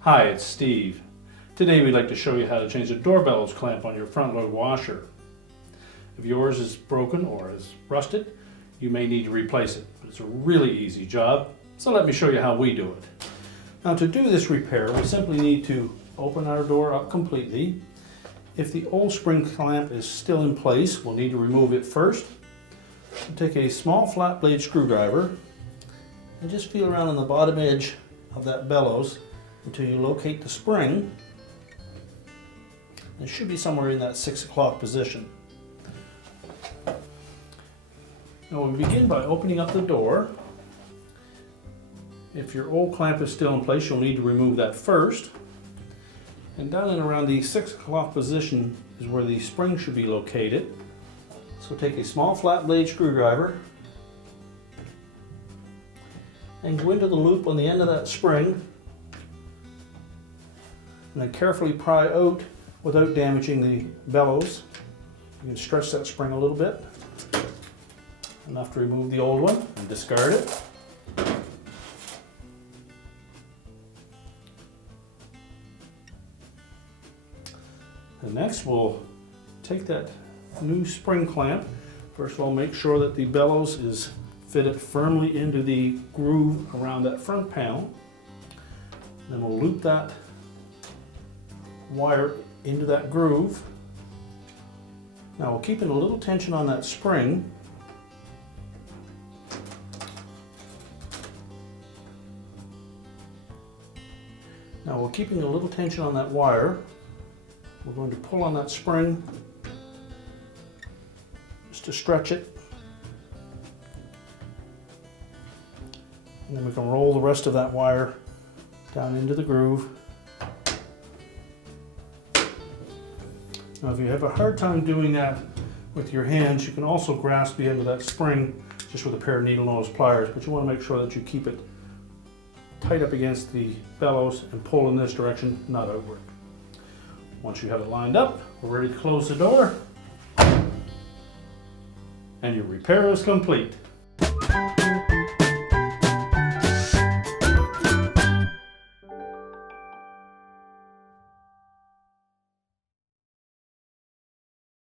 Hi, it's Steve. Today we'd like to show you how to change the door bellows clamp on your front load washer. If yours is broken or is rusted, you may need to replace it, but it's a really easy job, so let me show you how we do it. Now, to do this repair, we simply need to open our door up completely. If the old spring clamp is still in place, we'll need to remove it first. We'll take a small flat blade screwdriver and just feel around on the bottom edge of that bellows until you locate the spring. It should be somewhere in that 6 o'clock position. Now we begin by opening up the door. If your old clamp is still in place, you'll need to remove that first. And down and around the 6 o'clock position is where the spring should be located. So take a small flat blade screwdriver and go into the loop on the end of that spring, and then carefully pry out without damaging the bellows. You can stretch that spring a little bit, enough to remove the old one and discard it. And next we'll take that new spring clamp. First of all, make sure that the bellows is fitted firmly into the groove around that front panel. Then we'll loop that wire into that groove. Now we're keeping a little tension on that spring. Now we're keeping a little tension on that wire. We're going to pull on that spring just to stretch it. And then we can roll the rest of that wire down into the groove. Now if you have a hard time doing that with your hands, you can also grasp the end of that spring just with a pair of needle nose pliers, but you want to make sure that you keep it tight up against the bellows and pull in this direction, not outward. Once you have it lined up, we're ready to close the door, and your repair is complete.